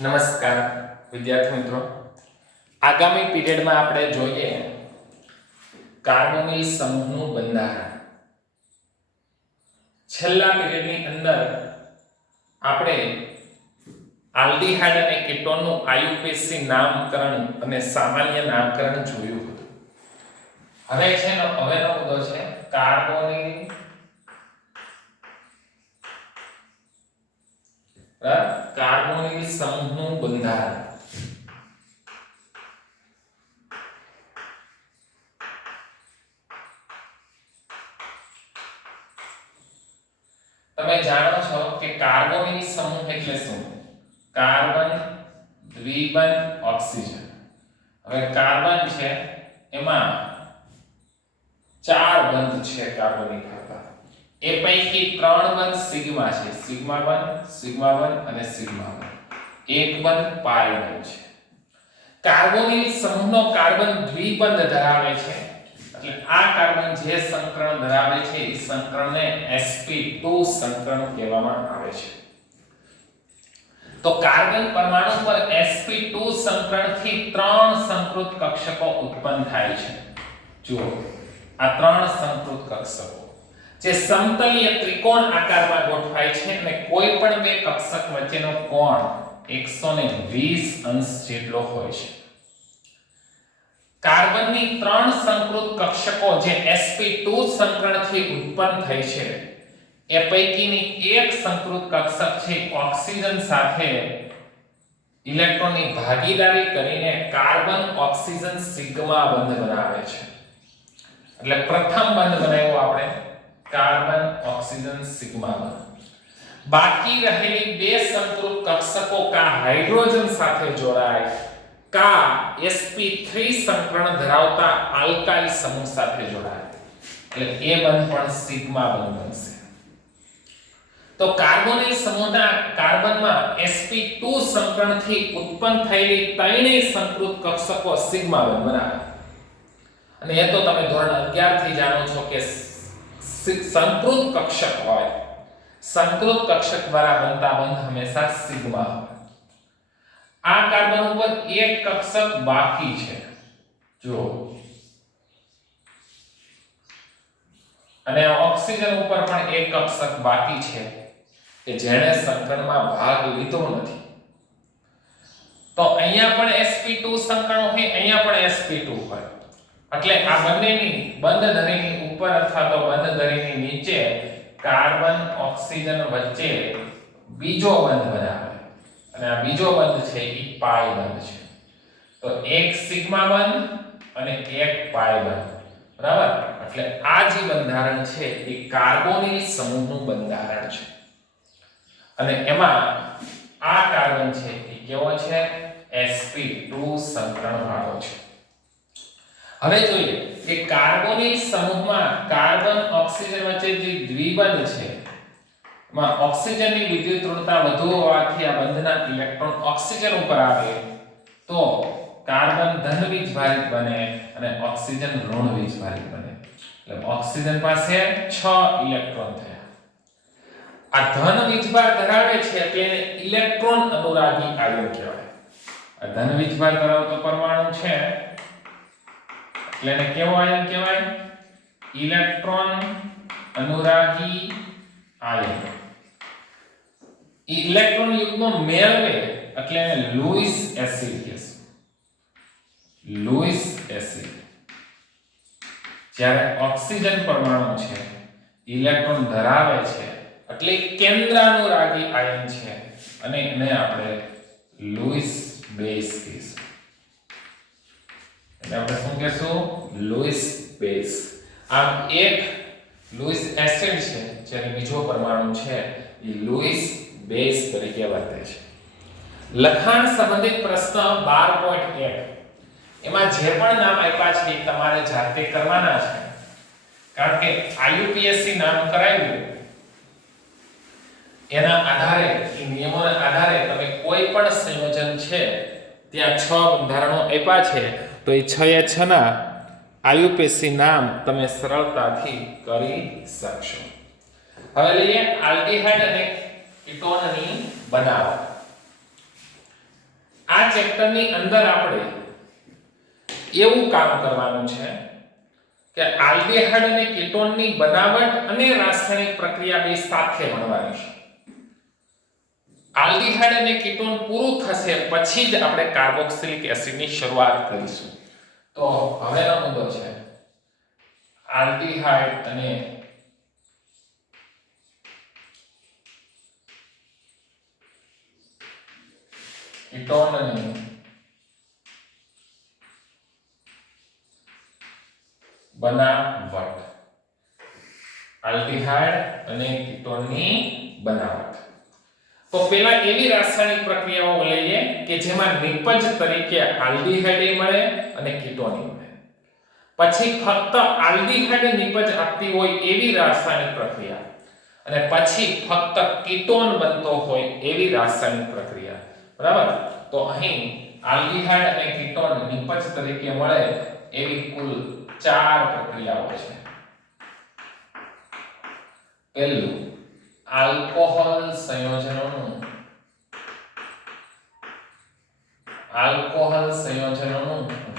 નમસ્કાર વિદ્યાર્થી મિત્રો, આગામી પીરિયડમાં આપણે જોઈએ કાર્બોનિલ સમૂહનું બંધારણ. છેલ્લા પીરિયડની અંદર આપણે આલ્ડીહાઇડ અને કીટોનનું આયુપીએસી નામકરણ અને સામાન્ય નામકરણ જોયું હતું. હવે હવેનો મુદ્દો છે કાર્બોનિલ સમૂહનું બંધારણ. તમે જાણો છો કે કાર્બોનિલ સમૂહ એટલે શું? કાર્બન દ્વિબંધ ઓક્સિજન. હવે કાર્બન છે એમાં 4 બંધ છે કાર્બનિક આકાર. એ પૈકી 3 બંધ સિગ્મા છે, સિગ્મા 1 અને સિગ્મા 1. એક બંધ પાઈ બંધ છે. કાર્બોનિલ સમૂહનો કાર્બન દ્વિબંધ ધરાવે છે. એટલે આ કાર્બન જે સંકરણ ધરાવે છે એ સંકરણને sp2 સંકરણ કહેવામાં આવે છે. તો કાર્બન પરમાણુ પર sp2 સંકરણથી 3 સંકૃત કક્ષકો ઉત્પન્ન થાય છે. જુઓ, આ 3 સંકૃત કક્ષકો જે સમતલીય ત્રિકોણ આકારમાં ગોઠવાય છે અને કોઈ પણ બે કક્ષક વચ્ચેનો કોણ 120 અંશ જેટલો હોય છે. કાર્બનની 3 સંકૃત કક્ષકો જે sp2 સંકરણથી ઉત્પન્ન થઈ છે એ પૈકીની એક સંકૃત કક્ષક છે ઓક્સિજન સાથે ઇલેક્ટ્રોનની ભાગીદારી કરીને કાર્બન ઓક્સિજન સિગ્મા બંધ બનાવે છે. એટલે પ્રથમ બંધ બનાવ્યો આપણે કાર્બન ઓક્સિજન સિગ્મા બંધ. બાકી રહેલી બે સંકૃત કક્ષકો કા હાઇડ્રોજન સાથે જોડાય કા sp3 સંકરણ ધરાવતા આલ્કાઇલ સમૂહ સાથે જોડાય. એટલે એ બંધ પણ સિગ્મા બંધ બનશે. તો કાર્બોનિલ સમૂહના કાર્બનમાં sp2 સંકરણથી ઉત્પન્ન થયેલી ત્રણેય સંકૃત કક્ષકો સિગ્મા બંધ બનાવે. અને એ તો તમે ધોરણ 11 થી જાણો છો કે સંકૃત કક્ષક હોય, સંકૃત કક્ષક દ્વારા બનતા બંધ હંમેશા સિગ્મા હોય. આ કાર્બન ઉપર એક કક્ષક બાકી છે, જો, અને ઓક્સિજન ઉપર પણ એક કક્ષક બાકી છે કે જેણે સંકરણમાં ભાગ લીધો નથી. તો અહીંયા પણ sp2 સંકરણ હોય, અહીંયા પણ sp2 હોય. એટલે આ બંનેની બંધ ધરીની ઉપર અથવા તો બંધ ધરીની નીચે કાર્બન ઓક્સિજન વચ્ચે બીજો બંધ બનાવે. અને આ બીજો બંધ છે એ પાઈ બંધ છે. તો એક સિગ્મા બંધ અને એક પાઈ બંધ, બરાબર? એટલે આ જે બંધારણ છે એ કાર્બોનિલ સમૂહનું બંધારણ છે. અને એમાં આ કાર્બન છે એ કેવો છે? sp2 સંકરણ વાળો છે. હવે જોઈએ કે કાર્બોનિલ સમૂહમાં કાર્બન ઓક્સિજન વચ્ચે જે દ્વિબંધ છે માં ઓક્સિજનની વિદ્યુત ઋણતા વધુ હોવાથી આ બંધના ઇલેક્ટ્રોન ઓક્સિજન ઉપર આવે તો કાર્બન ધન વીજભારિત બને અને ઓક્સિજન ઋણ વીજભારિત બને. એટલે ઓક્સિજન પાસે 6 ઇલેક્ટ્રોન થયા. આ ધન વીજભાર ધરાવે છે એટલે એને ઇલેક્ટ્રોન અનુરાગી આયન કહેવાય. આ ધન વીજભાર ધરાવતો પરમાણુ છે એટલે એને કેવો આયન કહેવાય? Electron અનુરાગી ion. ઇલેક્ટ્રોન યુગ્મ મેળવે એટલે એને લુઈસ એસિડ કહેવાય. Louis acid. જ્યારે ઓક્સિજન પરમાણુ છે ઇલેક્ટ્રોન ધરાવે છે એટલે કેન્દ્રાનુરાગી આયન છે અને એને આપણે લુઈસ બેઝ કહીશું. એટલે આપણે શું કહેશું? Louis base. આમ એક લુઈસ એસિડ છે જ્યારે બીજો પરમાણુ છે એ લુઈસ બેઝ તરીકે વર્તે છે. લખાણ સંબંધિત પ્રશ્ન 12.1 એમાં જે પણ નામ આપ્યા છે એ તમારે જાતે કરવાના છે. કારણ કે આયુપીએસસી નામ કરાવ્યું એના આધારે, એ નિયમોના આધારે તમે કોઈ પણ સંયોજન છે ત્યાં 6 બંધારણો આપ્યા છે તો એ 6 એ 6 ના આયુપીએસસી નામ તમે સરળતાથી કરી શકશો. હવે લઈએ આલ્ડીહાઇડ અને કીટોનની બનાવટ. આ ચેપ્ટરની અંદર આપણે એવું કામ કરવાનું છે કે આલ્ડીહાઇડ અને કીટોનની બનાવટ અને રાસાયણિક પ્રક્રિયા બે સાથે ભણવાની છે. આલ્ડીહાઇડ અને કીટોન પૂરું થશે પછી જ આપણે કાર્બોક્સિલિક એસિડની શરૂઆત કરીશું. તો હવેનો મુદ્દો છે આલ્ડીહાઇડ અને કીટોનની બનાવટ. આલ્ડીહાઇડ અને કીટોનની બનાવટ. તો પહેલા એવી રાસાયણિક પ્રક્રિયાઓ લઈએ કે જેમાં નિપજ તરીકે આલ્ડીહાઇડ મળે અને કીટોન મળે. પછી ફક્ત આલ્ડીહાઇડ નિપજ આપતી હોય એવી રાસાયણિક પ્રક્રિયા અને પછી ફક્ત કીટોન બનતો હોય એવી રાસાયણિક પ્રક્રિયા. બરાબર? તો અહીં આલ્ડીહાઇડ અને કીટોન નિપજ તરીકે મળે એવી કુલ 4 પ્રક્રિયાઓ છે. પહેલું આલ્કોહોલ સંયોજનોનું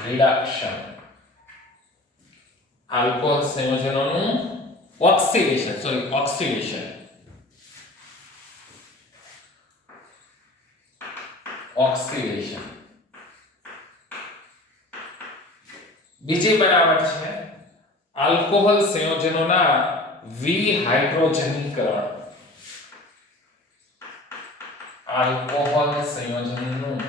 રિડક્શન. આલ્કોહોલ સંયોજનોનું ઓક્સિડેશન. બીજી બનાવટ છે આલ્કોહોલ સંયોજનોના વિહાઇડ્રોજનીકરણ. આલ્કોહોલ સંયોજનનું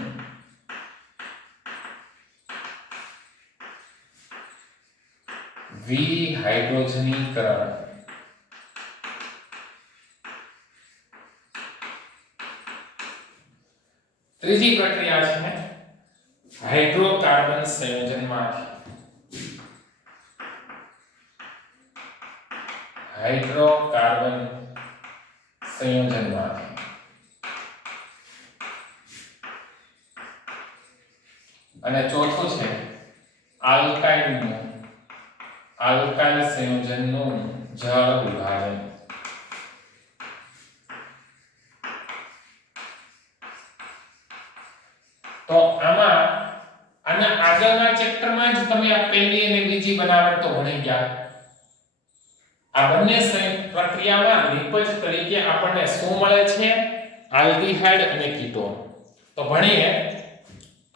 વિહાઇડ્રોજનીકરણ. ત્રીજી પ્રક્રિયા છે હાઇડ્રોકાર્બન સંયોજનમાંથી. અને ચોથું છે આલ્કાઇલ સંયોજનનું જળ વિભાજન. તો આના આગળના ચેપ્ટરમાં જ તમે આ પહેલી અને બીજી બનાવટ તો ભણી ગયા. આ બંને પ્રક્રિયામાં નિપજ તરીકે આપણને શું મળે છે? આલ્ડીહાઇડ અને કીટોન. તો ભણીએ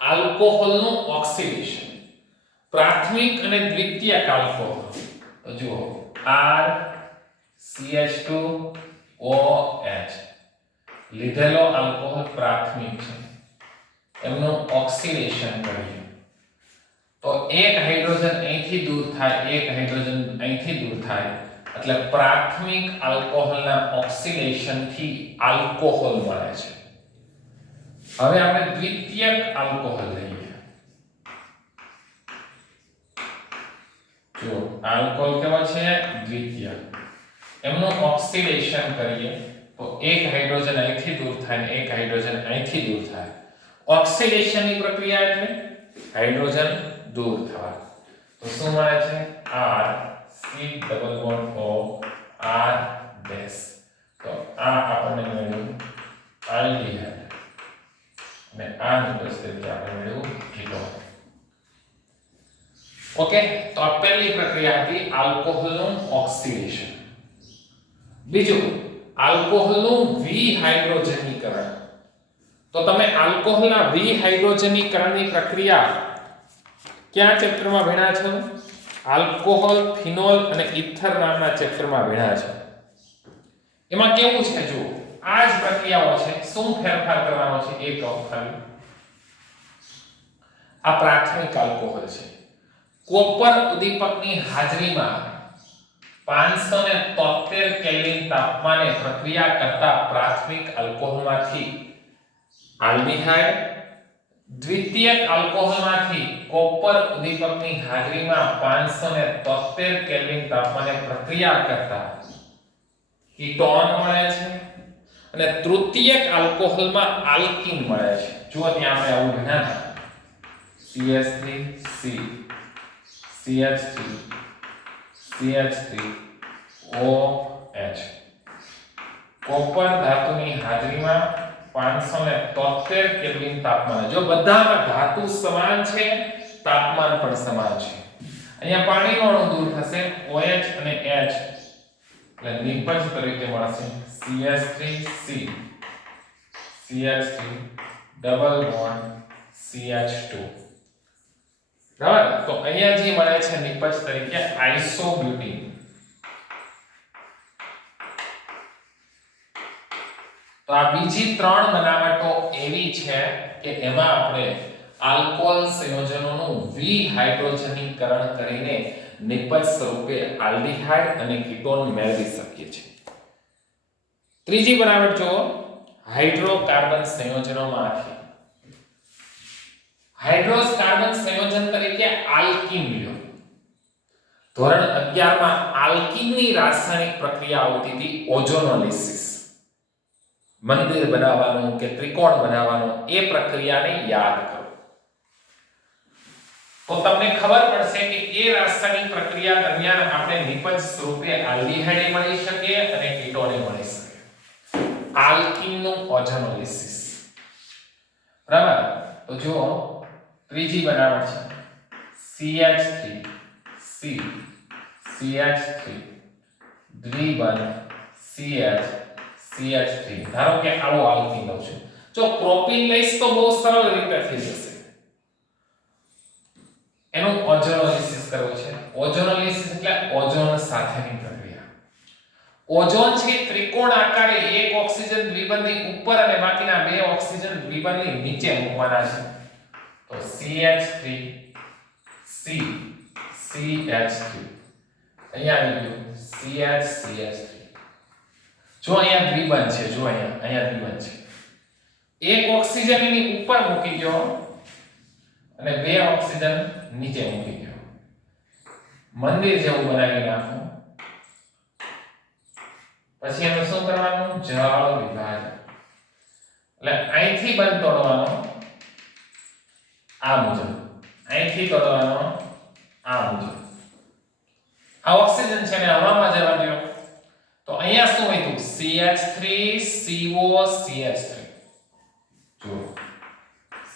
આલ્કોહોલનું ઓક્સિડેશન. પ્રાથમિક અને દ્વિતીયક આલ્કોહોલ. તો જુઓ RCH2OH લીધેલો આલ્કોહોલ પ્રાથમિક છે, એમનું ઓક્સિડેશન કરીએ તો એક હાઇડ્રોજન અહીંથી દૂર થાય, એક હાઇડ્રોજન અહીંથી દૂર થાય એટલે પ્રાથમિક આલ્કોહોલના ઓક્સિડેશન થી આલ્કોહોલ મળે છે. હવે આપણે દ્વિતીયક આલ્કોહોલ લઈએ. જો આલ્કોહોલ કેવો છે? દ્વિતીયક. એમનું ઓક્સિડેશન કરીએ તો એક હાઇડ્રોજન અહીંથી દૂર થાય અને એક હાઇડ્રોજન અહીંથી દૂર થાય. ઓક્સિડેશનની પ્રક્રિયા એટલે હાઇડ્રોજન દૂર થવા. તો શું મળે છે? R dash. તો આ આપણને મળ્યું આલ્ડીહાઇડ અને આ નિપજ તરીકે આપણે મળ્યું કીટોન. ઓકે, તો આ પહેલી પ્રક્રિયા હતી આલ્કોહોલનું ઓક્સિડેશન. બીજું આલ્કોહોલનું વિહાઇડ્રોજનીકરણ. તો તમે આલ્કોહોલના વિહાઇડ્રોજનીકરણની પ્રક્રિયા કયા ચેપ્ટરમાં ભણ્યા છો? આલ્કોહોલ, ફિનોલ અને ઇથર નામના ચેપ્ટરમાં ભણ્યા છે. એમાં કેવું છે જુઓ, આ જ પ્રક્રિયાઓ છે. શું ફેરફાર કરવાનો છે એ કહો ખાલી. આ પ્રાથમિક આલ્કોહોલ છે. કોપર ઉદ્દીપકની હાજરીમાં 573 કેલ્વિન તાપમાને પ્રક્રિયા કરતા પ્રાથમિક આલ્કોહોલમાંથી આલ્ડીહાઇડ, દ્વિતીયક આલ્કોહોલમાંથી કોપર ઉદ્દીપકની હાજરીમાં 573 કેલ્વિન તાપમાને પ્રક્રિયા કરતા કીટોન મળે છે અને તૃતીયક આલ્કોહોલમાં આલ્કીન મળે છે. જુઓ ત્યાં આપણે આવું ભણ્યા CH3C CH3 CH3OH. કોપર ધાતુની હાજરીમાં 573 કેલ્વિન તાપમાન. જો બધામાં ધાતુ સમાન છે, તાપમાન પણ સમાન છે. અહીંયા પાણીનો અણુ દૂર થશે, OH અને H એટલે નિપજ તરીકે મળશે CH3C CH3 double bond CH2. બરાબર. તો અહીંયા જે મળે છે નિપજ તરીકે આઇસોબ્યુટીન. તો આ બીજી 3 બનાવટો એવી છે કે એમાં આપણે આલ્કોહોલ સંયોજનોનું વિહાઇડ્રોજનીકરણ કરીને નિપજ સ્વરૂપે આલ્ડીહાઇડ અને કીટોન મેળવી શકીએ છીએ. ત્રીજી બનાવટ જુઓ, હાઇડ્રોકાર્બન સંયોજનોમાંથી હાઇડ્રોકાર્બન સંયોજન તરીકે આલ્કીન લ્યો. ધોરણ 11 માં આલ્કીનની રાસાયણિક પ્રક્રિયા આવતી હતી ઓઝોનોલિસિસ. મંદિર બનાવવાનું કે ત્રિકોણ બનાવવાનું, એ પ્રક્રિયાને યાદ કરો તો તમને ખબર પડશે કે એ રાસાયણિક પ્રક્રિયા દરમિયાન આપણે નિપજ સ્વરૂપે આલ્ડીહાઇડ મળી શકે અને કીટોન મળી શકે. આલ્કીનનું ઓઝોનોલિસિસ. બરાબર. તો જો ત્રીજી બનાવટ છે CH3C CH3 દ્વિબંધ CH3. ધારો કે આવો આલ્કીન લઉં છું. જો પ્રોપીન લઈશ તો બહુ સરળ રીતે થઈ જશે. એનું ઓઝોનોલિસિસ કરવું છે. ઓઝોનોલિસિસ એટલે ઓઝોન સાથેની પ્રક્રિયા. ઓઝોન છે ત્રિકોણ આકારે એક ઓક્સિજન દ્વિબંધની ઉપર અને બાકીના બે ઓક્સિજન દ્વિબંધની નીચે મૂકવાના છે. તો CH3 C CH3 અહીંયા આવી ગયું CH3. જો અહીંયા દ્વિબંધ છે, જો અહીંયા દ્વિબંધ છે. એક ઓક્સિજન એની ઉપર મૂકી ગયો અને બે ઓક્સિજન નીચે મૂકી ગયો. મંદિર જેવું બનાવી નાખું. પછી એનું શું કરવાનું? જળ વિભાજન. એટલે અહીંથી બંધ તોડવાનો આ મુજબ, અહીંથી તોડવાનો આ મુજબ. આ ઓક્સિજન છે ને હવામાં જવા દો. તો અહીંયા શું હતું? CH3CO CH3. જો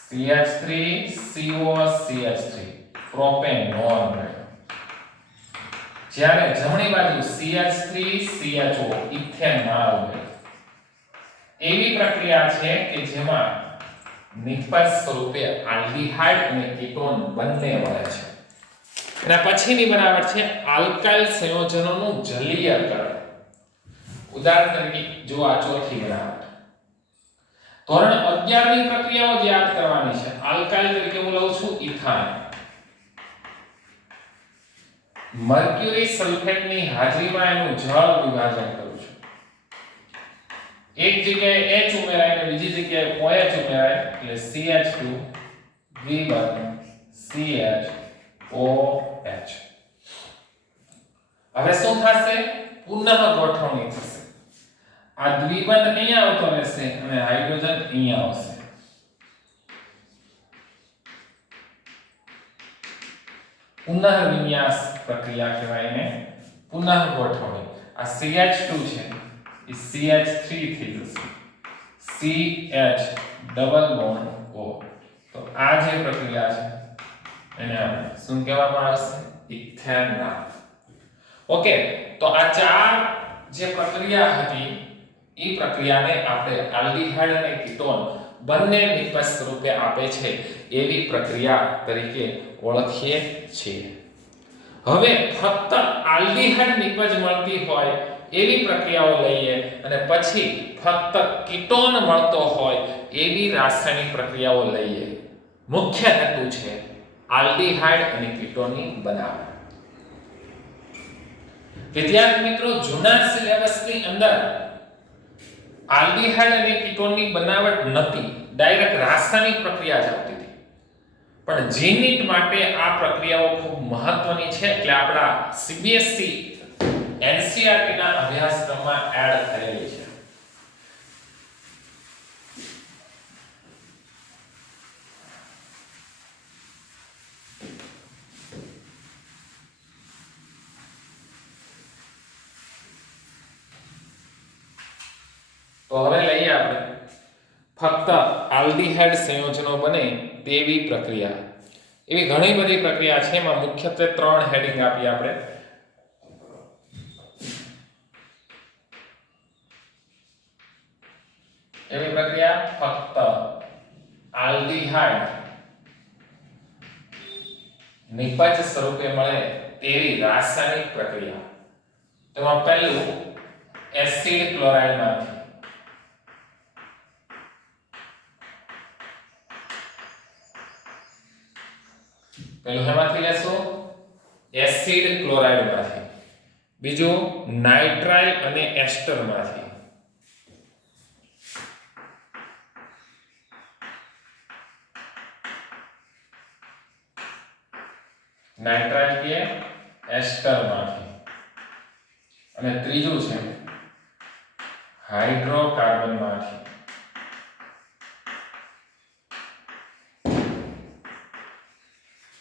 CH3CO CH3 પ્રોપેનોન મળ્યો. જ્યારે જમણી બાજુ CH3CHO ઇથેનોલ મળ્યો. એવી પ્રક્રિયા છે કે જેમાં નિપજ સ્વરૂપે આલ્ડીહાઇડ અને કીટોન બંને મળે છે. એના પછીની બનાવટ છે આલ્કાઇલ સંયોજનોનું જલીયકરણ. ઉદાહરણ તરીકે જો આ ચોથી બનાવટ. ધોરણ 11 ની પ્રક્રિયાઓ જ યાદ કરવાની છે. આલ્કાઇલ તરીકે હું લઉં છું ઇથાઇન. મર્ક્યુરી સલ્ફેટની હાજરીમાં એનું જળ વિભાજન કરું છું. એક જગ્યાએ H ઉમેરાય અને બીજી જગ્યાએ OH ઉમેરાય એટલે CH2 દ્વિબંધ CHOH. હવે શું થશે? પુનઃ ગોઠવણી થશે. આ દ્વિબંધ અહીંયા આવતો રહેશે અને હાઇડ્રોજન અહીંયા આવશે. પુનઃ વિન્યાસ પ્રક્રિયા કહેવાય ને, પુનઃ ગોઠવણી. આ CH2 છે એ CH3 થઈ જશે. CH double bond O. તો આ જે પ્રક્રિયા છે એને આપણે શું કહેવામાં આવશે? ઇથેનોલ. ઓકે. તો આ ચાર જે પ્રક્રિયા હતી એ પ્રક્રિયાને આપણે આલ્ડીહાઇડ અને કીટોન બંને નિપજ સ્વરૂપે આપે છે એવી પ્રક્રિયા તરીકે ઓળખીએ છીએ. હવે ફક્ત આલ્ડીહાઇડ નિપજ મળતી હોય એવી પ્રક્રિયાઓ લઈએ અને પછી ફક્ત કીટોન મળતો હોય એવી રાસાયણિક પ્રક્રિયાઓ લઈએ. મુખ્ય હેતુ છે આલ્ડીહાઇડ અને કીટોનની બનાવટ. વિદ્યાર્થી મિત્રો, જૂના સિલેબસની અંદર આલ્ડીહાઇડ અને કીટોનની બનાવટ નથી, ડાયરેક્ટ રાસાયણિક પ્રક્રિયા જ આવતી હતી. પણ જીનીટ માટે આ પ્રક્રિયાઓ ખૂબ મહત્વની છે એટલે આપણા CBSE NCERT ના અભ્યાસક્રમમાં એડ થયેલી છે. તો હવે લઈએ આપણે ફક્ત આલ્ડીહાઇડ સંયોજનો બને તેવી પ્રક્રિયા. એવી ઘણી બધી પ્રક્રિયા છે, એમાં મુખ્યત્વે 3 હેડિંગ આપી આપણે. એવી પ્રક્રિયા ફક્ત આલ્ડીહાઇડ નિપજ સ્વરૂપે મળે તેવી રાસાયણિક પ્રક્રિયા. તેમાં પહેલું એસિડ ક્લોરાઇડમાંથી પહેલું હેમાંથી લેશું એસિડ ક્લોરાઇડમાંથી, બીજું નાઇટ્રાઇલ અને એસ્ટરમાંથી, નાઇટ્રાઇલ કે એસ્ટરમાંથી, અને ત્રીજું છે હાઇડ્રોકાર્બનમાંથી.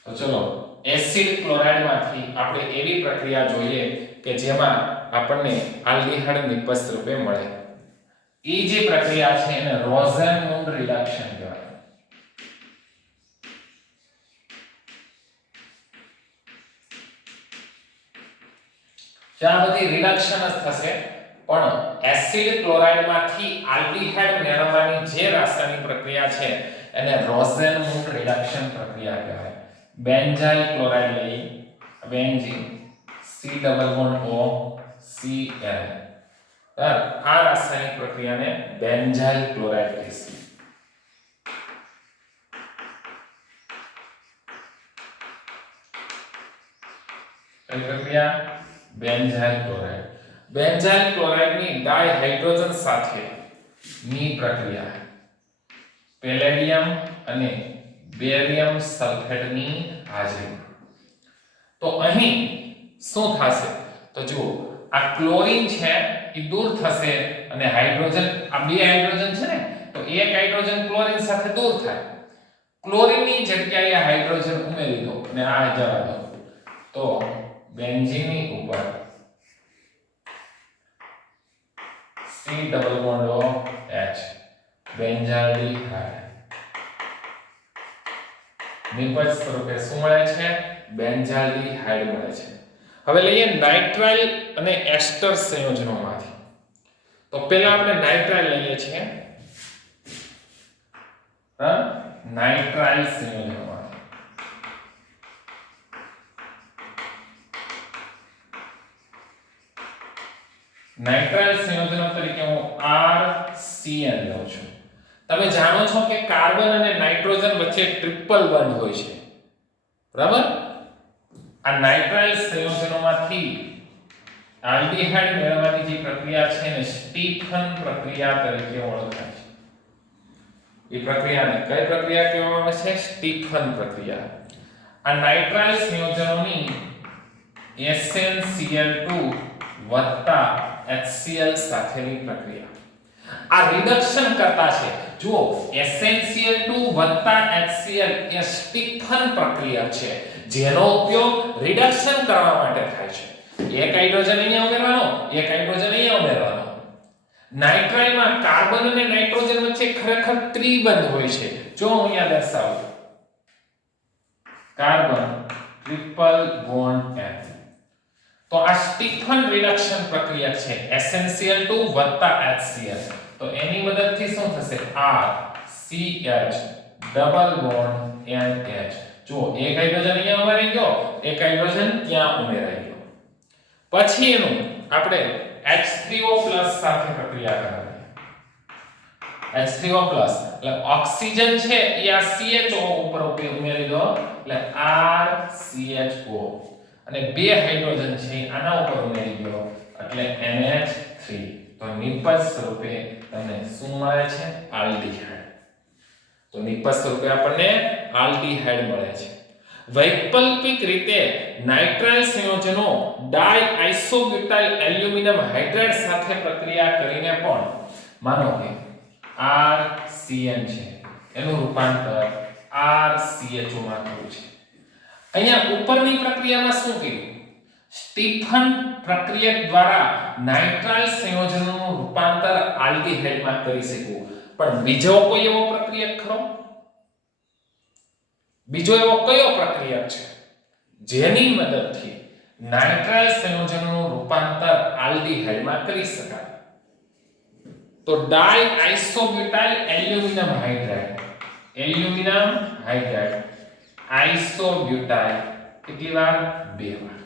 તો ચલો એસિડ ક્લોરાઇડમાંથી આપણે એવી પ્રક્રિયા જોઈએ કે જેમાં આપણને આલ્ડીહાઇડ નિપજ રૂપે મળે. એ જે પ્રક્રિયા છે એને રોઝનમુન્ડ રિડક્શન કહેવાય. જ્યાં બધી રિડક્શન જ થશે, પણ એસિડ ક્લોરાઇડમાંથી આલ્ડીહાઇડ મેળવવાની જે રાસાયણિક પ્રક્રિયા છે એને રોઝનમુન્ડ રિડક્શન પ્રક્રિયા કહેવાય. બેન્ઝાઇલ ક્લોરાઇડ લઈ, benzene C double bond O Cl, આ રાસાયણિક પ્રક્રિયાને બેન્ઝાઇલ ક્લોરાઇડ કહીશું. કઈ પ્રક્રિયા? Benzyl chloride. બેન્ઝાઇલ ક્લોરાઇડની ડાયહાઇડ્રોજન સાથે ની પ્રક્રિયા પેલેડિયમ અને બેરિયમ સલ્ફેટની હાજરી. તો અહીં શું થશે? તો જુઓ, આ ક્લોરીન છે એ દૂર થશે અને હાઇડ્રોજન, આ બે હાઇડ્રોજન છે ને, તો એક હાઇડ્રોજન ક્લોરીન સાથે દૂર થાય. ક્લોરીનની જગ્યાએ હાઇડ્રોજન ઉમેરી દો અને આ જવા દો, તો બેન્ઝીનની ઉપર C double bond O H, બેન્ઝાલ્ડીહાઇડ નિપજ સ્વરૂપે શું મળે છે? બેન્ઝાલ્ડીહાઇડ મળે છે. હવે લઈએ નાઇટ્રાઇલ અને એસ્ટર સંયોજનોમાંથી. તો પહેલા આપણે નાઇટ્રાઇલ લઈએ છીએ. નાઇટ્રાઇલ સંયોજનોમાંથી નાઇટ્રાઇલ સંયોજનો તરીકે હું RCN લઉં છું. તમે જાણો છો કે કાર્બન અને નાઇટ્રોજન વચ્ચે ટ્રિપલ બોન્ડ હોય છે, બરાબર? આ નાઇટ્રાઇલ સંયોજનોમાંથી આલ્ડીહાઇડ મેળવવાની જે પ્રક્રિયા છે ને સ્ટીફન પ્રક્રિયા તરીકે ઓળખાય છે. એ પ્રક્રિયાને કઈ પ્રક્રિયા કહેવામાં આવે છે? સ્ટીફન પ્રક્રિયા. આ નાઇટ્રાઇલ સંયોજનોની SnCl2 HCl સાથેની પ્રક્રિયા. આ રિડક્શન કરતા છે. જુઓ, SnCl2 HCl એ સ્ટીફન પ્રક્રિયા છે જેનો ઉપયોગ રિડક્શન કરવા માટે થાય છે. એક હાઇડ્રોજન અહીંયા ઉમેરવાનો, એક હાઇડ્રોજન અહીંયા ઉમેરવાનો. નાઇટ્રાઇલમાં કાર્બન અને નાઇટ્રોજન વચ્ચે ખરેખર ત્રિબંધ હોય છે. જો હું અહીંયા દર્શાવું, કાર્બન ટ્રિપલ બોન્ડ F. તો આ સ્ટીફન રિડક્શન પ્રક્રિયા છે SnCl2 HCl. તો એની મદદથી શું થશે? RCH double bond NH. જો એક હાઇડ્રોજન અહીંયા ઉમેરાઈ ગયો, એક હાઇડ્રોજન ત્યાં ઉમેરાઈ ગયો. પછી એનું આપણે H3O+ સાથે પ્રક્રિયા કરવાની. H3O+ એટલે ઓક્સિજન છે એ આ CHO ઉપર ઉમેરી દો એટલે RCHO, અને બે હાઇડ્રોજન છે આના ઉપર ઉમેરી ગયો એટલે NH3. તો નિપજ સ્વરૂપે તમને શું મળે છે? આલ્ડીહાઇડ. તો નિપજ સ્વરૂપે આપણને આલ્ડીહાઇડ મળે છે. વૈકલ્પિક રીતે નાઇટ્રાઇલ સંયોજનો ડાઇઆઇસોબ્યુટાઇલ એલ્યુમિનિયમ હાઇડ્રાઇડ સાથે પ્રક્રિયા કરીને પણ, માનો કે RCN છે એનું રૂપાંતર RCHO માં થયું છે. અહીંયા ઉપરની પ્રક્રિયામાં શું કર્યું? સ્ટીફન પ્રક્રિયા દ્વારા નાઇટ્રાઇલ સંયોજનોનું રૂપાંતર આલ્ડીહાઇડમાં કરી શકવું. પણ બીજો કોઈ એવો પ્રક્રિયક ખરો? બીજો એવો કયો પ્રક્રિયક છે જેની મદદથી નાઇટ્રાઇલ સંયોજનનું રૂપાંતર આલ્ડીહાઇડમાં કરી શકાય? તો ડાઇઆઇસોબ્યુટાઇલ એલ્યુમિનિયમ હાઇડ્રાઇડ, એલ્યુમિનિયમ હાઇડ્રાઇડ, આઇસોબ્યુટાઇલ, કેટલી વાર? 2 વાર.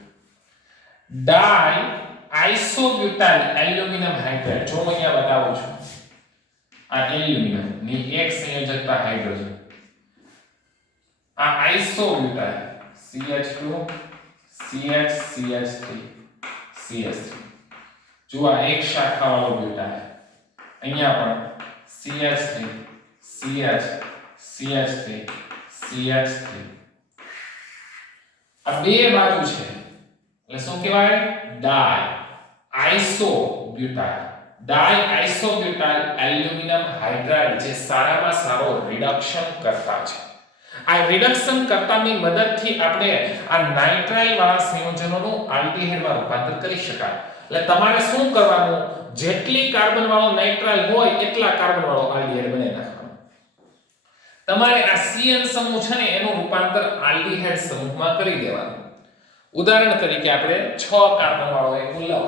ડાઇઆઇસોબ્યુટાઇલ એલ્યુમિનિયમ હાઇડ્રાઇડ, જો અહીંયા બતાવું છું, આ એલ્યુમિનિયમ ની એક સંયોજકતા હાઇડ્રોજન, આ આઇસોબ્યુટાઇલ CH2 CH CH3 CH3, જો આ એક શાખા વાળો બ્યુટાઇલ, અહીંયા પણ CH3 CH CH3 CH3, આ બે બાજુ છે એટલે શું કહેવાય? ડાઇઆઇસોબ્યુટાઇલ, ડાઇઆઇસોબ્યુટાઇલ એલ્યુમિનિયમ હાઇડ્રાઇડ, જે સારામાં સારો રિડક્શન કરતા છે. આ રિડક્શન કરતાની મદદથી આપણે આ નાઇટ્રાઇલ વાળા સંયોજનોનું આલ્ડીહાઇડમાં રૂપાંતર કરી શકાય. એટલે તમારે શું કરવાનું? જેટલી કાર્બન વાળો નાઇટ્રાઇલ હોય એટલા કાર્બન વાળો આલ્ડીહાઇડ બનાવી નાખવાનો. તમારે આ CN સમૂહ છે ને એનું રૂપાંતર આલ્ડીહાઇડ સમૂહમાં કરી દેવાનું. ઉદાહરણ તરીકે આપણે 6 કાર્બન વાળો એક લવ,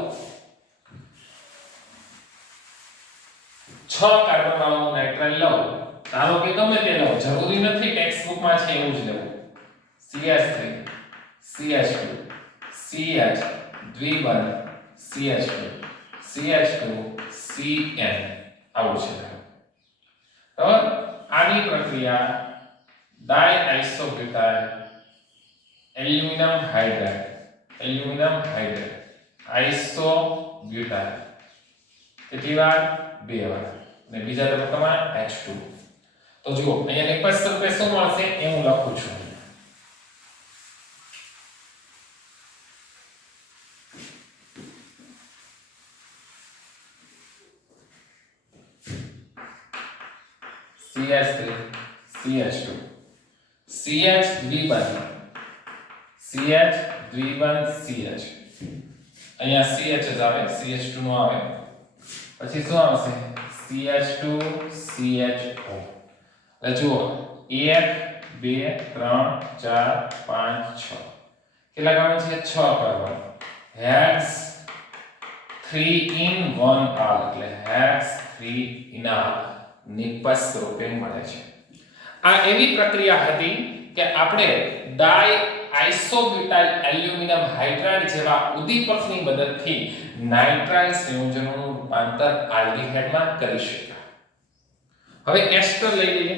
6 કાર્બન વાળો નાઇટ્રાઇલ લવ, ધારો કે ગમે તે લવ, જરૂરી નથી ટેક્સ્ટ બુકમાં છે એવું જ લેવું. CH3 CH2 CH દ્વિબંધ CH2 CH2 CN, આવું છે. બરાબર? આની પ્રક્રિયા ડાઇઆઇસોબ્યુટાઇલ એલ્યુમિનિયમ હાઇડ્રાઇડ, એલ્યુમિનિયમ હાઇડ્રાઇડ, આઇસોબ્યુટાઇલ, કેટલી વાર? 2 વાર. અને બીજા તબક્કામાં H2. તો જુઓ અહીંયા નિપજ સ્વરૂપે શું મળશે એ હું લખું છું. CH3 CH2 CH દ્વિબંધ, CH દ્વિબંધ CH, અહીંયા CH જ આવે, CH2 નો આવે. પછી શું આવશે? CH2 CHO. એટલે જુઓ 1 2 3 4 5 6, કેટલા કાર્બન છે? 6 કાર્બન. હેક્સ 3 in 1 r, એટલે હેક્સ 3 in r નિપજ સ્વરૂપે મળે છે. આ એવી પ્રક્રિયા હતી કે આપણે ડાઇઆઇસોબ્યુટાઇલ એલ્યુમિનિયમ હાઇડ્રાઇડ જેવા ઉદ્દીપકની મદદથી નાઇટ્રાઇલ સંયોજનોનું રૂપાંતર આલ્ડીહાઇડમાં કરી શકાય. હવે એસ્ટર લઈ લઈએ.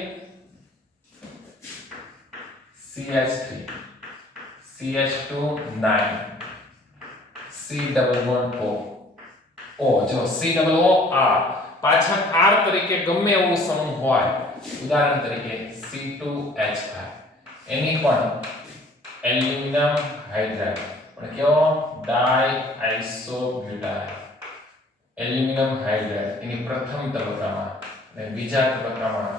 CH3 CH2 9 C double bond O, જો C double O R, પાછા R તરીકે ગમે એવું સમૂહ હોય, ઉદાહરણ તરીકે C2H5, એની પણ એલ્યુમિનિયમ હાઇડ્રાઇડ, પણ કેવો? ડાઇઆઇસોબ્યુટાઇલ એલ્યુમિનિયમ હાઇડ્રાઇડ, એની પ્રથમ તબક્કામાં અને બીજા તબક્કામાં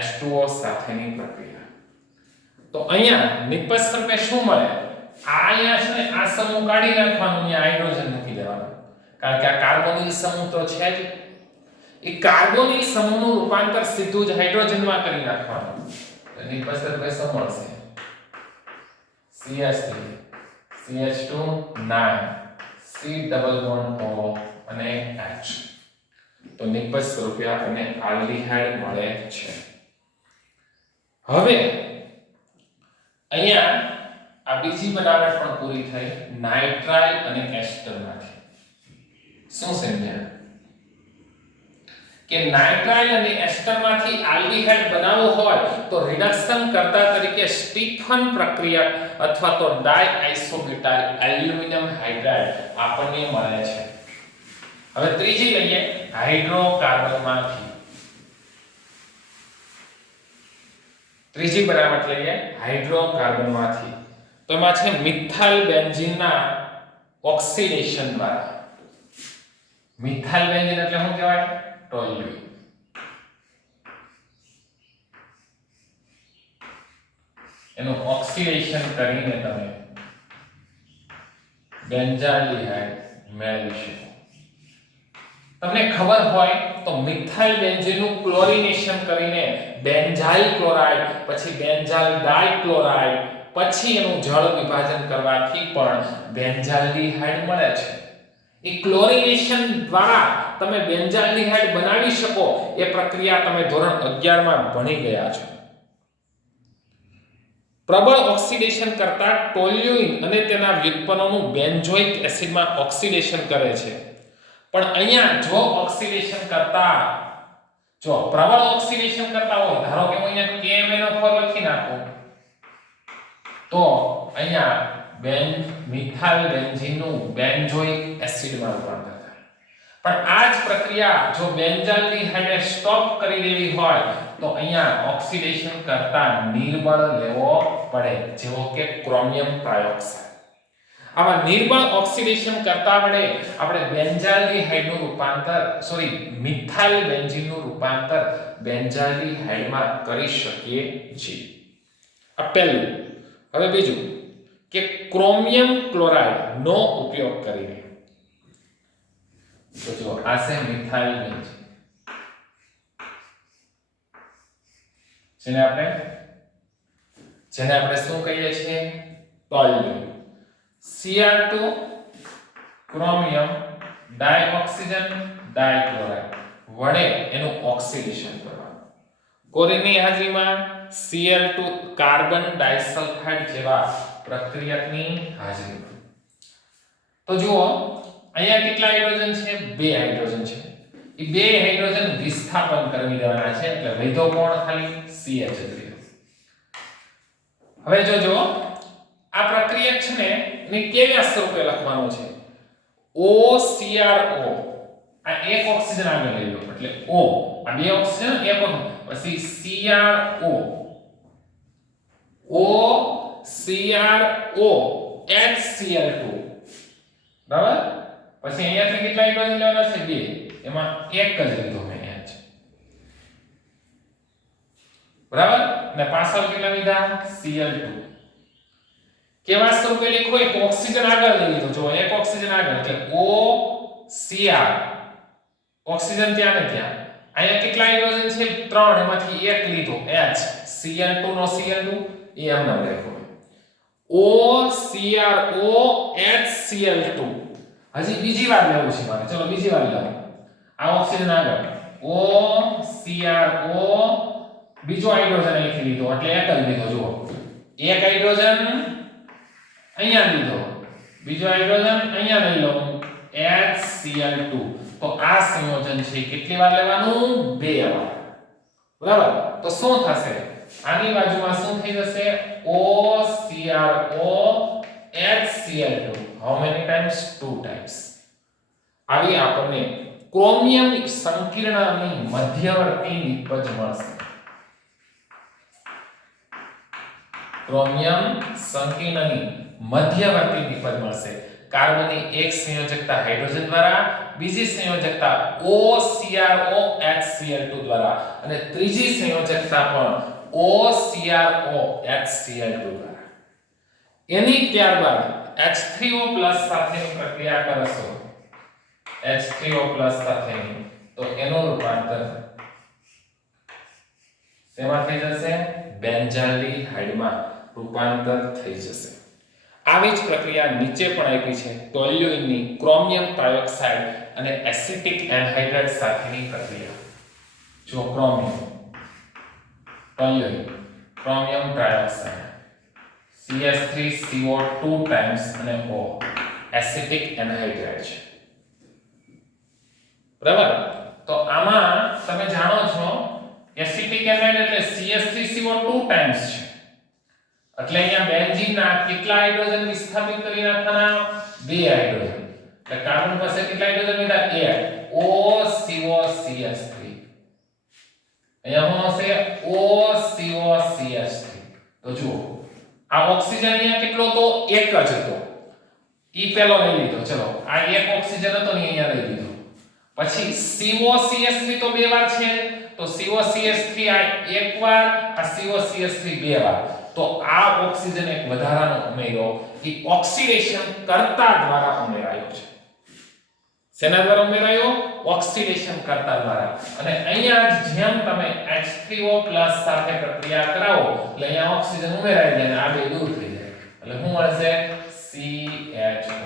H2O સાથેની પ્રક્રિયા. તો અહીંયા નિપજ સ્વરૂપે શું મળે? આ અહીંયા છે ને આ સમૂહ કાઢી નાખવાનો, અહીંયા હાઇડ્રોજન મૂકી દેવાનો, કારણ કે આ કાર્બોનિલ સમૂહ તો છે જ. એ કાર્બોનિલ સમૂહનું રૂપાંતર સીધું જ હાઇડ્રોજનમાં કરી નાખવાનું. તો નિપજ સ્વરૂપે શું મળશે? CH3 CH2 9 C double bond O અને H. તો નિપજ સ્વરૂપે આપણને આલ્ડીહાઇડ મળે છે. હવે અહીંયા આ બીજી બનાવટ પણ પૂરી થઈ નાઇટ્રાઇલ અને એસ્ટરમાંથી. શું સમજ્યા? કે નાઇટ્રાઇલ અને એસ્ટરમાંથી આલ્ડીહાઇડ બનાવવો હોય તો રિડક્શન કરતા તરીકે સ્ટીફન પ્રક્રિયક અથવા તો ડાઇઆઇસોબ્યુટાઇલ એલ્યુમિનિયમ હાઇડ્રાઇડ આપણને મળે છે. હવે ત્રીજી લઈએ હાઇડ્રોકાર્બનમાંથી. ત્રીજી બનાવટ લઈએ હાઇડ્રોકાર્બનમાંથી. તો એમાં છે મિથાઇલ બેન્ઝીનના ઓક્સિડેશન દ્વારા. મિથાઇલ બેન્ઝીન એટલે શું કહેવાય? ટોલ્યુઇન. એનું ઓક્સિડેશન કરીને તમે બેન્ઝાલ્ડિહાઇડ મેળવી શકો. તમને ખબર હોય તો મિથાઇલ બેન્ઝીનનું ક્લોરિનેશન કરીને બેન્ઝાઇલ ક્લોરાઇડ, પછી બેન્ઝાઇલ ડાઇક્લોરાઇડ, પછી એનું જળ વિભાજન કરવાથી પણ બેન્ઝાલ્ડિહાઇડ મળે છે. એ ક્લોરિનેશન દ્વારા તમે બેન્ઝાલ્ડિહાઇડ બનાવી શકો એ પ્રક્રિયા તમે ધોરણ 11 માં ભણી ગયા છો. પ્રબળ ઓક્સિડેશન કરતા ટોલ્યુઇન અને તેના વ્યુત્પન્નોનું બેન્ઝોઇક એસિડમાં ઓક્સિડેશન કરે છે. પણ અહીંયા જો ઓક્સિડેશન કરતા પ્રબળ ઓક્સિડેશન કરતા હોય, ધારો કે હું અહીંયા KMnO4 લખી નાખું, તો અહીંયા મિથાઇલ બેન્ઝીનનું બેન્ઝોઇક એસિડમાં રૂપાંતર થાય. પણ આ જ પ્રક્રિયા જો બેન્ઝાલ્ડિહાઇડે સ્ટોપ કરી દેવી હોય તો અહીંયા ઓક્સિડેશન કરતા નિર્બળ લેવો પડે, જેવો કે ક્રોમિયમ ટ્રાયોક્સાઇડ. આવા નિર્બળ ઓક્સિડેશન કરતા વડે આપણે બેન્ઝાલ્ડિહાઇડનું રૂપાંતર મિથાઇલ બેન્ઝીનનું રૂપાંતર બેન્ઝાલ્ડિહાઇડમાં કરી શકીએ છીએ. આ પહેલું. હવે બીજું કે ક્રોમિયમ ક્લોરાઇડ નો ઉપયોગ કરીને, તો જો આ છે મિથાઇલ બેન્ઝીન, જેને આપણે શું કહીએ છીએ? ટોલ્યુઇન. Cr2 ક્રોમિયમ ડાઇઓક્સિજન ડાઇક્લોરાઇડ વડે એનું ઓક્સિડેશન કરવાનું. ક્લોરીનની હાજરીમાં Cl2 કાર્બન ડાઇસલ્ફાઇડ જેવા પ્રક્રિયકની હાજરીમાં. તો જુઓ અહીંયા કેટલા હાઇડ્રોજન છે? 2 હાઇડ્રોજન છે. એ 2 હાઇડ્રોજન વિસ્થાપન કરી દેવાના છે, એટલે વધ્યો કોણ? ખાલી CH3. હવે જોજો આ પ્રક્રિયક છે ને એને કેવા સ્વરૂપે લખવાનું છે? OCRO. આ એક ઓક્સિજન આગળ લઈ લો એટલે O, આ 2 ઓક્સિજન એક પછી CRO, OCRO HCl2. બરાબર? પછી અહીંયાથી કેટલા હાઇડ્રોજન લેવાના છે? 2. એમાં એક જ લીધો મેં અહીંયા છે. બરાબર? અને પાછળ કેટલા લીધા? Cl2. કેવા સ્વરૂપે લખો? એક ઓક્સિજન આગળ લઈ લીધો. જો એક ઓક્સિજન આગળ એટલે OCR, ઓક્સિજન ત્યાં ને ત્યાં. અહીંયા કેટલા હાઇડ્રોજન છે? 3. એમાંથી એક લીધો H. Cl2 નો Cl2 એ આમ લખો. OCRO HCl2. હજી બીજી વાર લેવું છે મારે. ચલો બીજી વાર લઉં. આ ઓક્સિજન આગળ OCRO, બીજો હાઇડ્રોજન અહીંથી લીધો એટલે એક જ લીધો. જુઓ એક હાઇડ્રોજન અહીંયા લીધો, બીજો હાઇડ્રોજન અહીંયા લઈ લો HCl2. તો આ સંયોજન છે કેટલી વાર લેવાનું? 2 વાર. બરાબર? તો શું થશે? આની બાજુમાં શું થઈ જશે? OCRO HCl2. how many times? 2 times. આવી આપણને ક્રોમિયમ સંકીર્ણની મધ્યવર્તી નિપજ મળશે. ક્રોમિયમ સંકીર્ણની મધ્યવર્તી નિપજ મળશે. કાર્બનની એક સંયોજકતા હાઇડ્રોજન દ્વારા, બીજી સંયોજકતા OCRO HCl2 દ્વારા અને ત્રીજી સંયોજકતા પણ OCRO HCl2 દ્વારા. એની ત્યારબાદ H3O+ સાથેની પ્રક્રિયા કરશો, H3O+ સાથેની, તો એનું રૂપાંતર શેમાં થઈ જશે? બેન્ઝાલ્ડિહાઇડમાં રૂપાંતર થઈ જશે. આવી જ પ્રક્રિયા નીચે પણ આપી છે ટોલ્યુઇનની ક્રોમિયમ ટ્રાયોક્સાઇડ અને એસિટિક એન્હાઇડ્રાઇડ સાથેની પ્રક્રિયા. જો chromium, toluene, chromium trioxide, CH3CO2 times અને O, એસિટિક એન્હાઇડ્રાઇડ છે. બરાબર? તો આમાં તમે જાણો છો એસિટિક એન્હાઇડ્રાઇડ એટલે CH3CO2 times છે. એટલે અહીંયા બેન્ઝીનના કેટલા હાઇડ્રોજન વિસ્થાપિત કરી નાખવાના? 2 હાઇડ્રોજન. એટલે કાર્બન પાસે કેટલા હાઇડ્રોજન લીધા? 1. OCOCH3. અહીંયા શું હશે? OCOCH3. તો જુઓ આ ઓક્સિજન અહીંયા કેટલો હતો? એક જ હતો. ઈ પેલો લઈ લીધો. ચલો આ એક ઓક્સિજન હતો ને અહીંયા લઈ લીધો. પછી COCH3 તો 2 વાર છે, તો COCH3 આ એક વાર, આ COCH3 2 વાર. તો આ ઓક્સિજન એક વધારાનો ઉમેરો એ ઓક્સિડેશન કરતા દ્વારા ઉમેરાયો છે. શેના દ્વારા ઉમેરાયો? ઓક્સિડેશન કરતા દ્વારા. અને અહીંયા જેમ તમે H3O+ સાથે પ્રક્રિયા કરાવો એટલે અહીંયા ઓક્સિજન ઉમેરાઈ જાય અને આ બે દૂર થઈ જાય એટલે શું મળશે? CHO.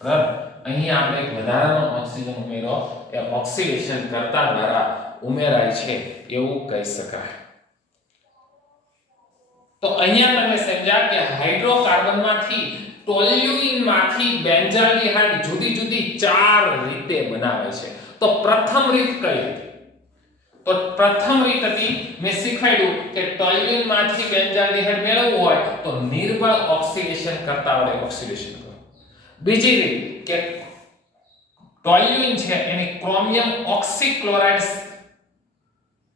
બરાબર. અહીં આપણે એક વધારાનો ઓક્સિજન ઉમેરો એ ઓક્સિડેશન કરતા દ્વારા ઉમેરાય છે એવું કહી શકાય. તો અહીંયા તમે સમજ્યા કે હાઇડ્રોકાર્બનમાંથી ટોલ્યુઇનમાંથી બેન્ઝાલ્ડિહાઇડ જુદી જુદી 4 રીતે બનાવે છે. તો પ્રથમ રીત કઈ હતી? તો પ્રથમ રીત હતી મેં શીખવાડ્યું કે ટોલ્યુઇનમાંથી બેન્ઝાલ્ડિહાઇડ મેળવવું હોય તો નિર્બળ ઓક્સિડેશન કરતા વડે ઓક્સિડેશન કરો. બીજી રીત કે ટોલ્યુઇન છે એની ક્રોમિયમ ઓક્સીક્લોરાઇડ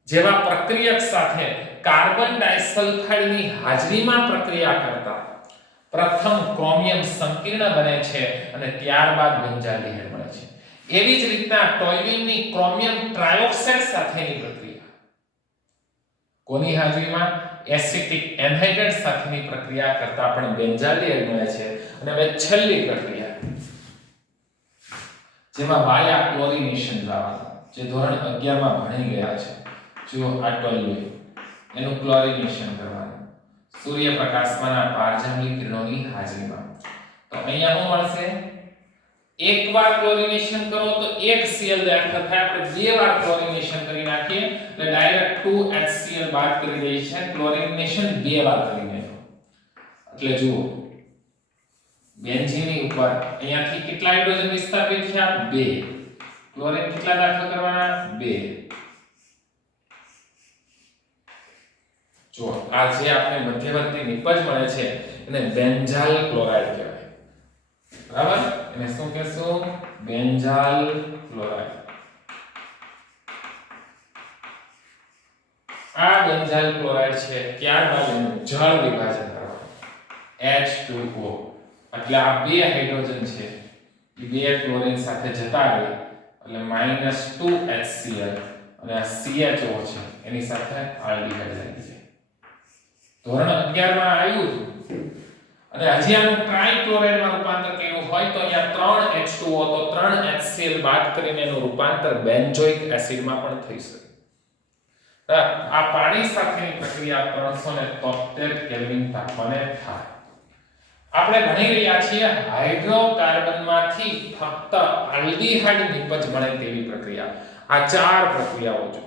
જેવા પ્રક્રિયક સાથે કાર્બન ડાઇસલ્ફાઇડની હાજરીમાં પ્રક્રિયા કરતા પ્રથમ ક્રોમિયમ સંકીર્ણ બને છે અને ત્યારબાદ બેન્ઝાલ્ડિહાઇડ બને છે. એવી જ રીતના ટોલ્યુઇનની ક્રોમિયમ ટ્રાયોક્સાઇડ સાથેની પ્રક્રિયા કોની હાજરીમાં? એસિટિક એન્હાઇડ્રાઇડ સાથેની પ્રક્રિયા કરતા પણ બેન્ઝાલ્ડિહાઇડ બને છે. અને હવે છેલ્લી પ્રક્રિયા જેમાં વાયા ક્લોરિનેશન દ્વારા જે ધોરણ 11 માં ભણી ગયા છે. જો આ ટોલ્યુઇન એનું ક્લોરિનેશન કરવાનું સૂર્યપ્રકાશમાંના પારજાંબલી કિરણોની હાજરીમાં. તો અહીંયા શું મળશે? એકવાર ક્લોરિનેશન કરો તો 1 Cl દાખલ થાય. આપણે બે વાર ક્લોરિનેશન કરી નાખીએ એટલે ડાયરેક્ટ 2 HCl બાદ કરી દઈએ છે. ક્લોરિનેશન બે વાર કરીને એટલે જુઓ બેન્ઝીનની ઉપર અહીંયાથી કેટલા હાઇડ્રોજન વિસ્થાપિત થયા? 2. ક્લોરીન કેટલા દાખલ કરવાના? 2. જો આ જે આપણે મધ્યવર્તી નિપજ મળે છે એને બેન્ઝાલ ક્લોરાઇડ કહેવાય. બરાબર? એને શું કહેશું? બેન્ઝાલ ક્લોરાઇડ. આ બેન્ઝાલ ક્લોરાઇડ છે ત્યારબાદ એનું જળ વિભાજન કરવાનું H2O એટલે આ બે હાઇડ્રોજન છે એ બે ક્લોરીન સાથે જતા રહે એટલે -2HCl અને આ CHO છે એની સાથે આલ્ડીહાઇડ લાગી જાય. ધોરણ 11 માં આવ્યું અને હજી આનું ટ્રાઇક્લોરાઇડમાં રૂપાંતર કર્યું હોય તો અહીંયા 3H2O તો 3HCl બાદ કરીને એનું રૂપાંતર બેન્ઝોઇક એસિડમાં પણ થઈ શકે. આ પાણી સાથેની પ્રક્રિયા 373 કેલ્વિન તાપમાને થાય. આપણે ભણી રહ્યા છીએ હાઇડ્રોકાર્બનમાંથી ફક્ત આલ્ડીહાઇડ નિપજ બને તેવી પ્રક્રિયા. આ 4 પ્રક્રિયાઓ છે.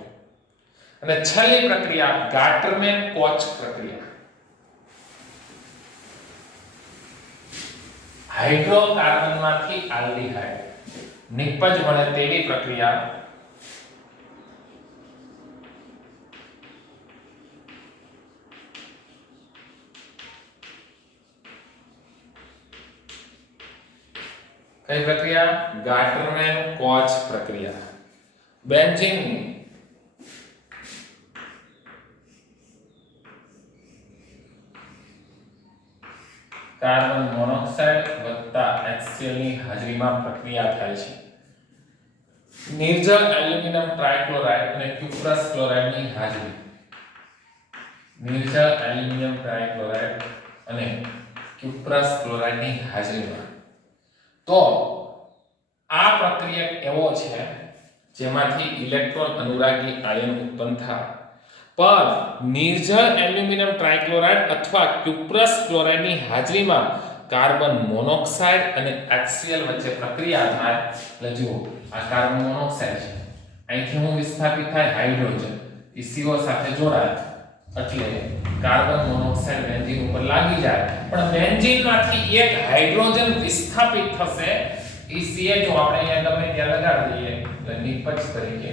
અને છેલ્લી પ્રક્રિયા ગાટરમેન કોચ પ્રક્રિયા. હાઇડ્રોકાર્બનમાંથી આલ્ડીહાઇડ નિપજ બને તેવી પ્રક્રિયા કઈ પ્રક્રિયા? ગાટરમેન કોચ પ્રક્રિયા. બેન્ઝીન કાર્બન મોનોક્સાઇડ વત્તા HCl ની હાજરીમાં પ્રક્રિયા થાય છે. નિર્જળ એલ્યુમિનિયમ ટ્રાઇક્લોરાઇડ અને ક્યુપ્રસ ક્લોરાઇડની હાજરી. નિર્જળ એલ્યુમિનિયમ ટ્રાઇક્લોરાઇડ અને ક્યુપ્રસ ક્લોરાઇડની હાજરીમાં. તો આ પ્રક્રિયક એવો છે જેમાંથી ઇલેક્ટ્રોન અનુરાગી આયન ઉત્પન્ન થાય. પર નિર્જળ એલ્યુમિનિયમ ટ્રાઇક્લોરાઇડ અથવા ક્યુપ્રસ ક્લોરાઇડની હાજરીમાં કાર્બન મોનોક્સાઇડ અને HCl વચ્ચે પ્રક્રિયા થાય. એટલે જુઓ આ કાર્બન મોનોક્સાઇડ છે અહીંથી હું વિસ્થાપિત થાય હાઇડ્રોજન એ CO સાથે જોડાય એટલે કાર્બન મોનોક્સાઇડ બેન્ઝીન ઉપર લાગી જાય. પણ બેન્ઝીનમાંથી એક હાઇડ્રોજન વિસ્થાપિત થશે એ CHO આપણે અહીંયા ગમે ત્યાં લગાડી દઈએ એટલે નિપજ તરીકે.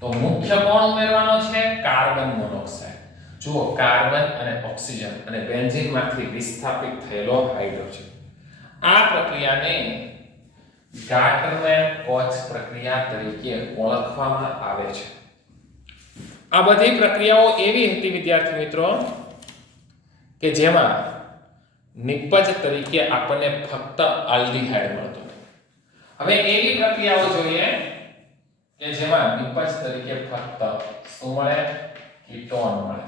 તો મુખ્ય કોણ ઉમેરવાનો છે? Carbon monoxide. જુઓ કાર્બન અને ઓક્સિજન અને બેન્ઝીનમાંથી વિસ્થાપિત થયેલો હાઇડ્રોજન. આ પ્રક્રિયાને ગાટરમેન કોચ પ્રક્રિયા તરીકે ઓળખવામાં આવે છે. આ બધી પ્રક્રિયાઓ એવી હતી વિદ્યાર્થી મિત્રો કે જેમાં નિપજ તરીકે આપણને ફક્ત આલ્ડીહાઇડ મળતો. હવે એવી પ્રક્રિયાઓ જોઈએ કે જેમાં નિપજ તરીકે ફક્ત શું મળે? કીટોન મળે.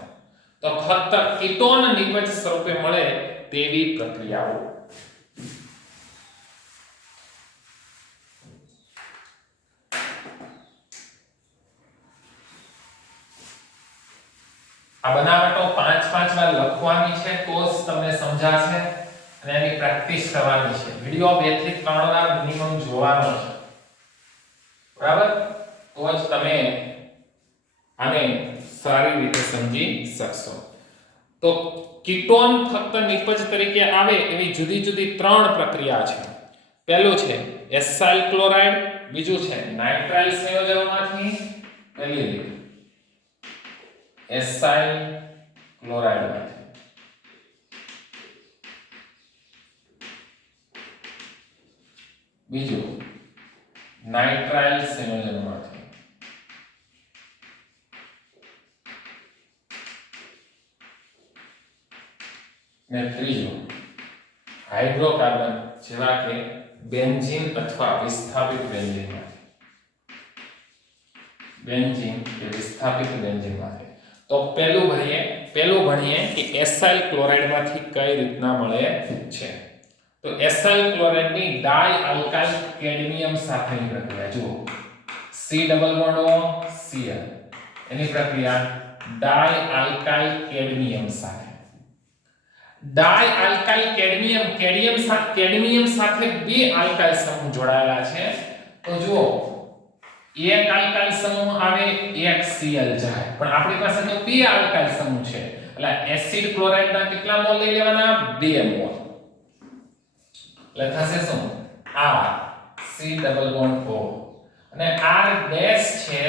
તો ફક્ત કીટોન નિપજ સ્વરૂપે મળે તેવી પ્રક્રિયાઓ. આ બનાવટો 5-5 વાર લખવાની છે તો જ તમને સમજાશે અને એની પ્રેક્ટિસ કરવાની છે. વિડિયો 2 થી 3 વાર મિનિમમ જોવાનો છે. બરાબર? તો જ તમે આને સારી રીતે સમજી શકશો. તો કીટોન ફક્ત નિપજ તરીકે આવે એવી જુદી જુદી 3 પ્રક્રિયા છે. પહેલું છે એસાઇલ ક્લોરાઇડ, બીજું છે નાઇટ્રાઇલ સંયોજનોમાંથી પહેલી રીત એસાઇલ ક્લોરાઇડ, બીજું નાઇટ્રાઇલ સંયોજનોમાંથી, ને ત્રીજું હાઇડ્રોકાર્બન જેવા કે બેન્ઝીન અથવા વિસ્થાપિત બેન્ઝીનમાંથી. બેન્ઝીન કે વિસ્થાપિત બેન્ઝીનમાંથી. તો પહેલું ભણીએ કે એસાઇલ ક્લોરાઇડમાંથી કઈ રીતના મળે છે. તો એસાઇલ ક્લોરાઇડની ડાઈ આલ્કાઇલ કેડમિયમ સાથેની પ્રક્રિયા જુઓ. C double bond O Cl એની પ્રક્રિયા ડાઈ આલ્કાઇલ કેડમિયમ સાથે. ડાઈ આલ્કાઇલ કેડમિયમ સાથે બે આલ્કાઇલ સમૂહ જોડાયેલા છે. તો જુઓ એક આલ્કાઇલ સમૂહ આવે એક Cl જાય, પણ આપણી પાસે તો બે આલ્કાઇલ સમૂહ છે એટલે એસિડ ક્લોરાઇડના કેટલા મોલ લઈ લેવાના? 2 મોલ. એટલે થશે શું? R C double bond O અને R ડેશ છે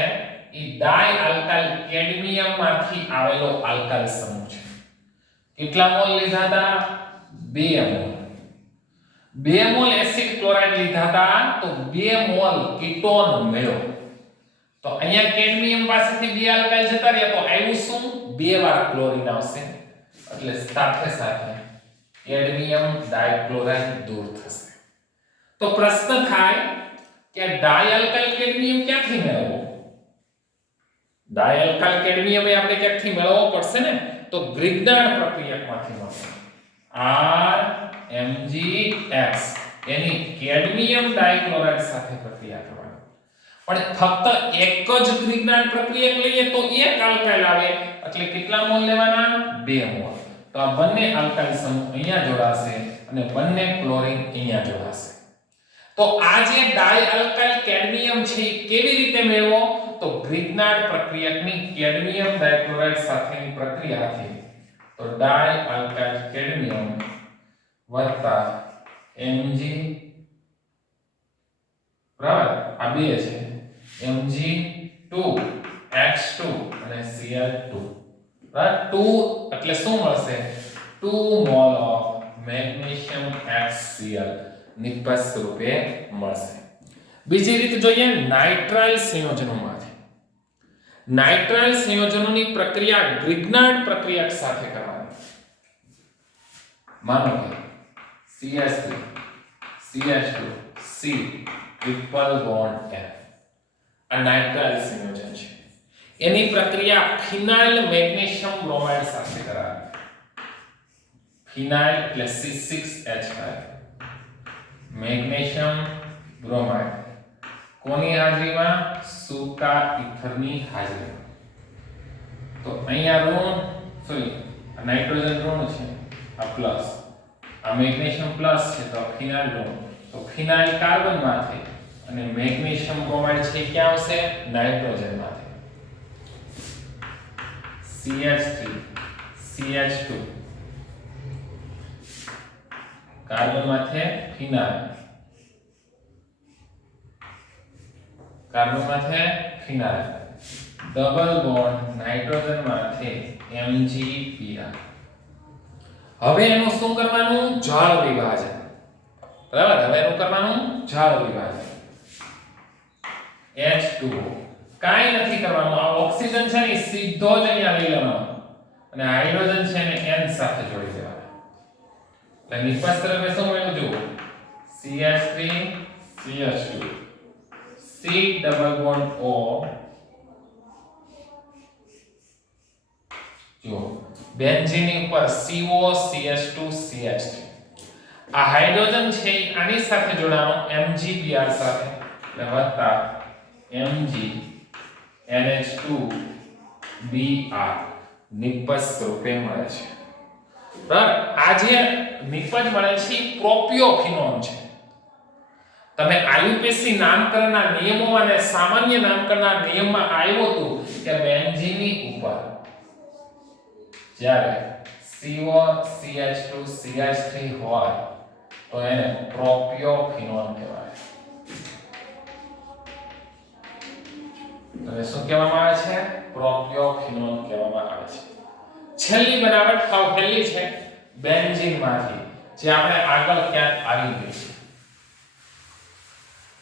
એ ડાઈ આલ્કાઇલ કેડમિયમ માંથી આવેલો આલ્કાઇલ સમૂહ છે. કેટલા મોલ લીધા હતા? 2 મોલ. 2 મોલ એસિડ ક્લોરાઇડ લીધા હતા તો 2 મોલ કીટોન મળ્યો. તો અહીંયા કેડમિયમ પાસેથી 2 આલ્કાઇલ જતા રહ્યા તો આવ્યું શું? 2 વાર ક્લોરીન આવશે એટલે સાથે સાથે કેડમિયમ ડાઇક્લોરાઇડ દૂર થશે. તો પ્રશ્ન થાય કે ડાઇઆલ્કાઇલ કેડમિયમ ક્યાંથી મેળવવો? ડાઇઆલ્કાઇલ કેડમિયમ આપણે ક્યાંથી મેળવવો પડશે ને? તો ગ્રિગ્નાર્ડ પ્રક્રિયકમાંથી મળશે. RMgX એની કેડમિયમ ડાઇક્લોરાઇડ સાથે પ્રક્રિયા કરવાની. પણ ફક્ત એક જ ગ્રિગ્નાર્ડ પ્રક્રિયક લઈએ તો એક આલ્કાઇલ આવે એટલે કેટલા મોલ લેવાના? 2 મોલ. તો આ બંને આલ્કાઇલ સમૂહ અહીંયા જોડાશે અને બંને ક્લોરીન અહીંયા જોડાશે. તો આ જે ડાઇઆલ્કાઇલ કેડમિયમ છે એ કેવી રીતે મેળવો? તો ગ્રિગ્નાર્ડ પ્રક્રિયકની કેડમિયમ ડાઇક્લોરાઇડ સાથેની પ્રક્રિયાથી. તો ડાઇઆલ્કાઇલ કેડમિયમ વત્તા Mg બરાબર આ બે છે Mg2X2 અને Cl2 બરાબર 2 એટલે શું મળશે? 2 મોલ ઓફ મેગ્નેશિયમ HCl નિપજ સ્વરૂપે મળશે. બીજી રીત જોઈએ નાઇટ્રાઇલ સંયોજનોમાંથી. નાઇટ્રાઇલ સંયોજનોની પ્રક્રિયા ગ્રિગ્નાર્ડ પ્રક્રિયક સાથે કરવાની. માનો કે CH3 CH2 C triple bond F આ નાઇટ્રાઇલ સંયોજન છે. એની પ્રક્રિયા ફિનાઇલ મેગ્નેશિયમ બ્રોમાઇડ સાથે કરાવી. ફિનાઇલ એટલે C6H5 મેગ્નેશિયમ બ્રોમાઇડ કોની હાજરીમાં? સૂકા ઈથરની હાજરીમાં. તો અહીંયા ઋણ નાઇટ્રોજન ઋણ છે, આ પ્લસ, આ મેગ્નેશિયમ પ્લસ છે તો ફિનાઇલ ઋણ. તો ફિનાઇલ કાર્બન માંથી અને મેગ્નેશિયમ બ્રોમાઇડ છે ક્યાં આવશે? નાઇટ્રોજન માંથી. CH3 CH2 કાર્બન માંથી ફિનાઇલ, કાર્બન માંથી ફિનાઇલ, ડબલ બોન્ડ નાઇટ્રોજન માંથી MgPr. હવે એનું શું કરવાનું? જળ વિભાજન. બરાબર, હવે એનું કરવાનું જળ વિભાજન. H2O કાઈ નથી કરવાનું. આ ઓક્સિજન છે ને સીધો જ અહીંયા લઈ લેવાનો અને હાઇડ્રોજન છે ને N સાથે જોડી દેવાનો. એટલે નિપજ તરફે શું મળ્યું? જુઓ CH3 CH2 C C double bond O જો બેન્ઝીનની ઉપર CO CH2 CH3 આ હાઇડ્રોજન છે એ આની સાથે જોડાણો MgBr સાથે એટલે વત્તા Mg NH2Br નિપજ રૂપે મળે છે બરાબર આ જે નિપજ મળે છે પ્રોપિયોફિનોન છે તમે આયુપીએસસી નામકરણના નિયમો અને સામાન્ય નામકરણના નિયમમાં આવ્યું હતું કે બેન્ઝીનની ઉપર જ્યારે CO CH2 CH3 હોય તો એને પ્રોપિયોફિનોન કહેવાય તો શું કહેવામાં આવે છે પ્રોપિયોફિનોન કહેવામાં આવે છે છેલ્લી બનાવટ હાવ હેલી છે બેન્ઝીનમાંથી જે આપણે આગળ ક્યાંક આવી ગઈ છે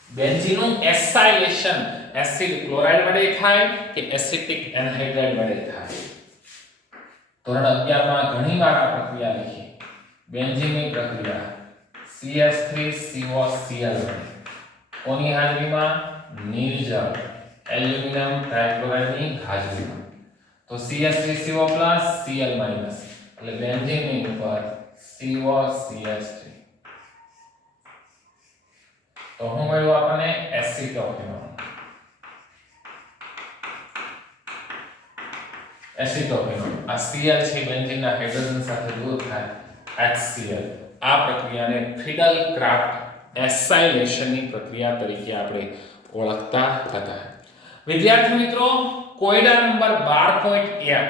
બેન્ઝીનનું એસાઇલેશન એસિડ ક્લોરાઇડ વડે થાય કે એસિટિક એન્હાઇડ્રાઇડ વડે થાય ધોરણ 11 માં ઘણીવાર આ પ્રક્રિયા લખી બેન્ઝીનની પ્રક્રિયા CH3COCl કોની હાજરીમાં નિર્જળ એલ્યુમિનિયમ ટ્રાઇક્લોરાઇડની હાજરીમાં તો CH3CO+ Cl- એટલે બેન્ઝીનની ઉપર COCH3 તો હું મળ્યું આપણને એસિટોફિનોન આ Cl છે બેન્ઝીનના હાઇડ્રોજન સાથે દૂર થાય HCl આ પ્રક્રિયાને ફિડલ ક્રાફ્ટ એસાઇલેશનની પ્રક્રિયા તરીકે આપણે ઓળખતા હતા વિદ્યાર્થી મિત્રો કોયડા નંબર 12.1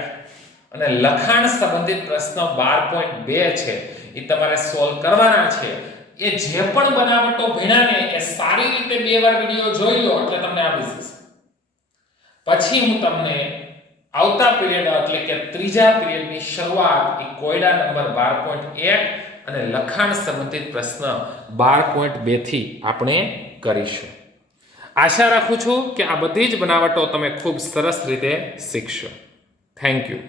અને લખાણ સંબંધિત પ્રશ્ન 12.2 છે એ તમારે સોલ્વ કરવાના છે એ જે પણ બનાવટો ભણ્યાને એ સારી રીતે બે વાર વિડિયો જોઈ લો એટલે તમને આવડી જશે પછી હું તમને આવતા પીરિયડ એટલે કે ત્રીજા પીરિયડની શરૂઆત એ કોયડા નંબર 12.1 અને લખાણ સંબંધિત પ્રશ્ન 12.2 થી આપણે કરીશું આશા રાખું છું કે આ બધી જ બનાવટો તમે ખૂબ સરસ રીતે શીખશો થેન્ક યુ